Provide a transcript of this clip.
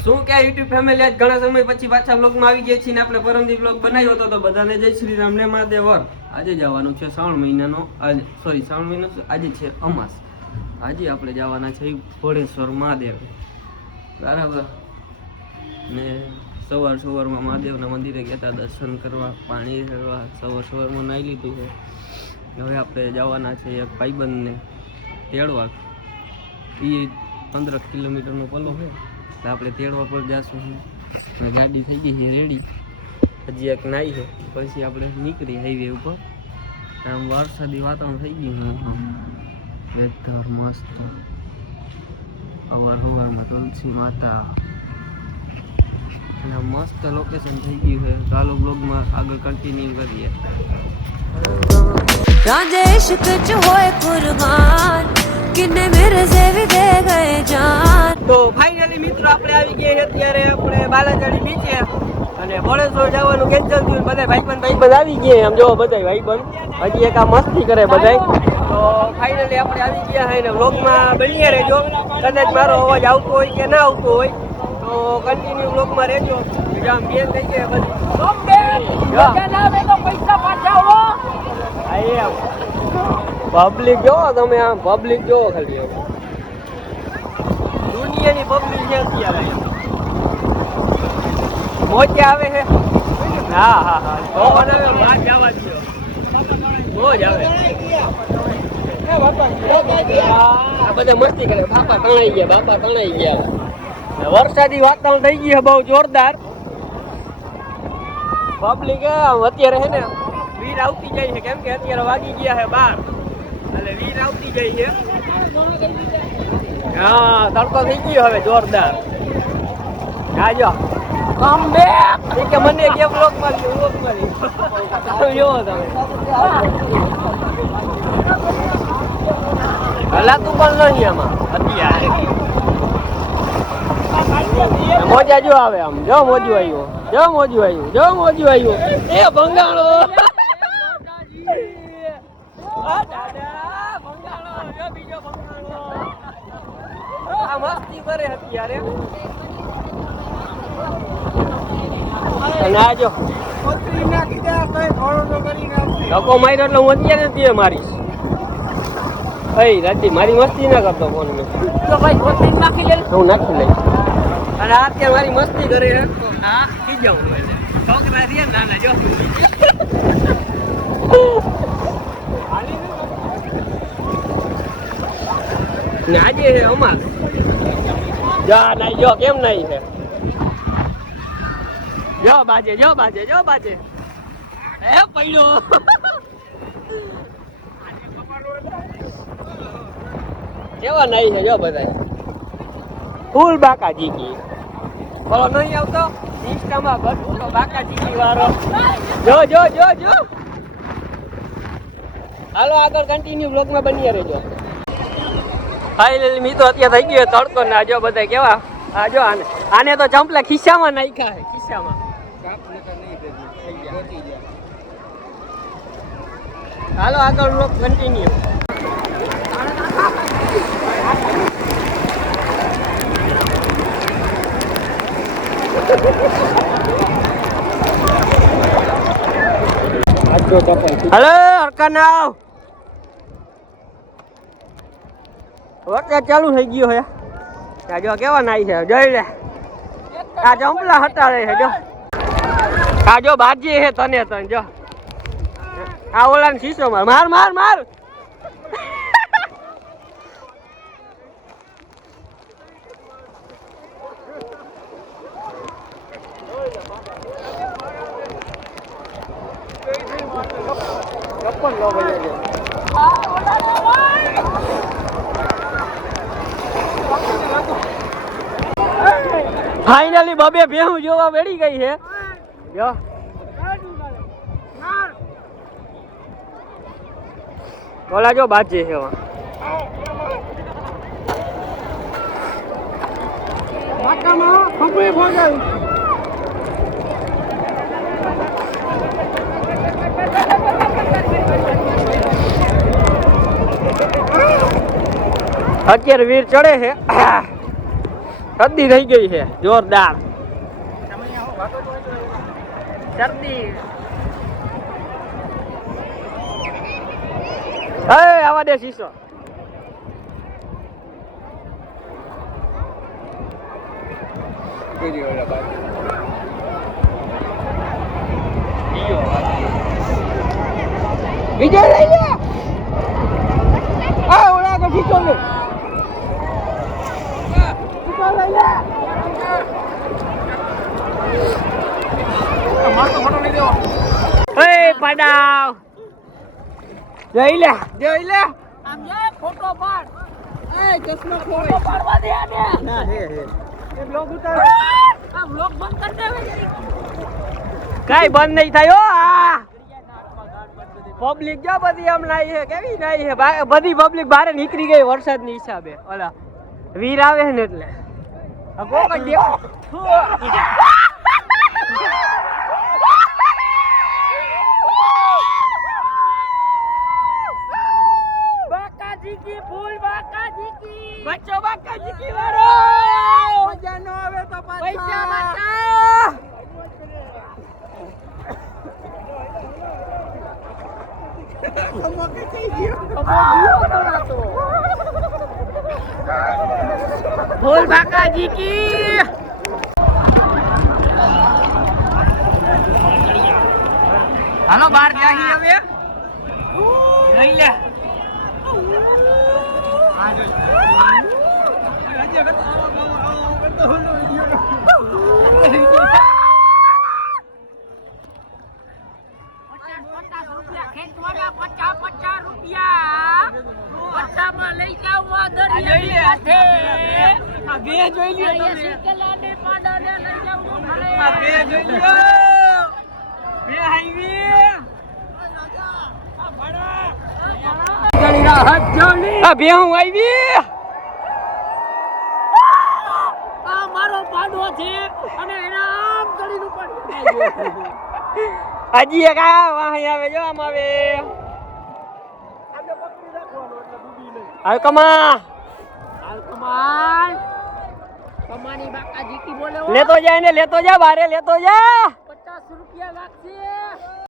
શું કે YouTube family આજ ઘણા સમય પછી પાછા બ્લોગમાં આવી ગયા છીએ ને આપણે પરમદી બ્લોગ બનાવ્યો હતો તો બધાને જય શ્રી રામ ને મહાદેવ. આજે જવાનું છે શ્રાવણ મહિનાનો, આજે સોરી શ્રાવણ મહિનો આજે છે અમાસ. આજે આપણે જવાના છે ભોળેશ્વર મહાદેવ. બરાબર. ને સવાર સવારમાં મહાદેવના મંદિરે ગયા દર્શન કરવા, પાણી રહેવા સવાર સવારમાં નાહી લીધું છે. હવે આપણે જવાના છે એક ભાઈબંધને તેડવા. એ પંદર કિલોમીટરનો પલો છે. તો આપણે તેડવા પર જઈશું એટલે ગાડી થઈ ગઈ છે રેડી હજી એક નાઈ છે પછી આપણે નીકળી હાઈવે ઉપર આમ વરસાદી વાતાવરણ થઈ ગયું છે વેધર મસ્ત અવાર હવારમાં તુલસી માતા અને મસ્ત લોકેશન થઈ ગયું છે ચાલો બ્લોગમાં આગળ કન્ટિન્યુ કરીએ રાજેશ કચ હોય કુરબાન કિને મેરે જેવી બીચે અને બળેશ્વર જવાનું કેન્સલ થયું બધા ભાઈબંધ ભાઈબંધ આવી ગયા આમ જોવો બધા ભાઈબંધ હજી એક આ મસ્તી કરે બધા તો ફાઇનલી આપણે આવી ગયા છે ને વ્લોગમાં બનીએ રહેજો. કદાચ મારો અવાજ આવતો હોય કે ના આવતો હોય તો કન્ટિન્યુ વ્લોગમાં રહેજો. આમ બેન થઈ ગયા બધી. પબ્લિક જો તમે આમ પબ્લિક જો ખાલી દુનિયાની પબ્લિક ક્યાંથી આવે મોજે આવે છે હા હા હા. બહુ બનાવે વાત મોજ આવે. બધા મસ્તી કરે. બાપા તણાઈ ગયા, બાપા તણાઈ ગયા. વરસાદી વાતાવરણ થઈ ગયું બહુ જોરદાર. પબ્લિક અત્યારે છે ને વીર આવતી જાય છે. કેમ કે અત્યારે વાગી ગયા છે બાર. એટલે વીર આવતી જાય છે. હા, તડકો થઈ ગયો હવે, જોરદાર. બેક કે મને કે બ્લોક મારી બ્લોક મારી. તમે હલાતું પણ નહીં આમાં. અત્યારે. મોજા જો આવે આમ. જો મોજું આવ્યું. જો મોજું આવ્યું. જો મોજું આવ્યું. એ ભંગાણો. આ દાદા ભંગાણો. જો બીજો ભંગાણો. આ મસ્તી કરે અત્યારે. અને આ જો. ધક્કો માર્યો એટલે હું અત્યારે નથી મારીશ. ભાઈ રાતી મારી મસ્તી ના કરતો ફોન મેં. તો ભાઈ કોથળી નાખી લે. હું નાખી લઈશ. અને આ અત્યારે મારી મસ્તી કરે છે. હા કી જાઉં છોકરા છે નાના જો. આજે અમાર. જા નાઈ જો કેમ નાઈ છે? જો બાજે જો બાજે જો બાજે. એ પડ્યો કેવા નાઈ છે, જો બધા ફૂલ બાકાજી કી. બોલો નહીં આવતો? ઇન્સ્ટામાં ભરપૂર બાકાજી કી વાળો. જો જો જો જો. હાલો આગળ કન્ટિન્યુ બ્લોગમાં બની રહેજો. ફાઇનલી મી તો અત્યારે થઈ ગયો તડકો ને આ જો બધા કેવા? આ જો આને. આને તો ચંપલા ખિસ્સામાં નાખ્યા ખિસ્સામાં. હાલો આગળ બ્લોગ કન્ટિન્યુ હલો હરકાનાવ વરસાદ ચાલુ થઈ ગયો હે આ જો કેવા નાઈ છે જોઈ લે આ જંપલા હટાડે છે જો આ જો બાજી હે તને તને, જો. આ ઓલા શીશો માર. માર માર માર. ફાઈનલી બબે ભેહું જોવા બેડી ગઈ છે જો ઓલા જો બાજે છે. અત્યારે વીર ચડે છે. સદી થઈ ગઈ છે. જોરદાર. શરદી. એ આવા દે શીશો. વિજય લઈ લે. આ ઓલા કો લે. લઈ લે. એ પડાવ. જઈ લે. જઈ લે. આમ જાય ફોટો પાડ. એ ચશ્મા ફોટો પાડવા દે આને. ના હે હે. એ બ્લોગ ઉતાર. આ બ્લોગ બંધ કરી દેવે કઈ બંધ નહીં થાય હો આ. પબ્લિક જો બધી આમ નાઈ છે કેવી નાઈ છે? બધી પબ્લિક બહાર નીકળી ગઈ વરસાદની હિસાબે. ઓલા વીર આવે ને એટલે જ દેખ- બાકાજી કી ફૂલ બાકાજી કી. બચ્ચો બાકાજી કી વારો મજા ન આવે તો પૈસા બચાવ. ફૂલ બાકાજી કી. હાલો બહાર જાહી હવે. લઈ લે પચાસ રૂપિયા ખેંચવાના પચાસ પચાસ રૂપિયા પચાસમાં લઈ જાવ દરિયા આ બે જોઈ લ્યો તમે આ બે જોઈ લ્યો બે હાઈવે આ બે હું આવી. આ મારો પાડો છે અને એના આમ ગળીનું પણ હજી એક આ વાહી આવે જો આમ આવે. હવે કમા હાલ કમાલ કમાની બાકા જીકી બોલે લેતો જા એને લેતો જા બારે લેતો જા. પચાસ રૂપિયા લાગશે.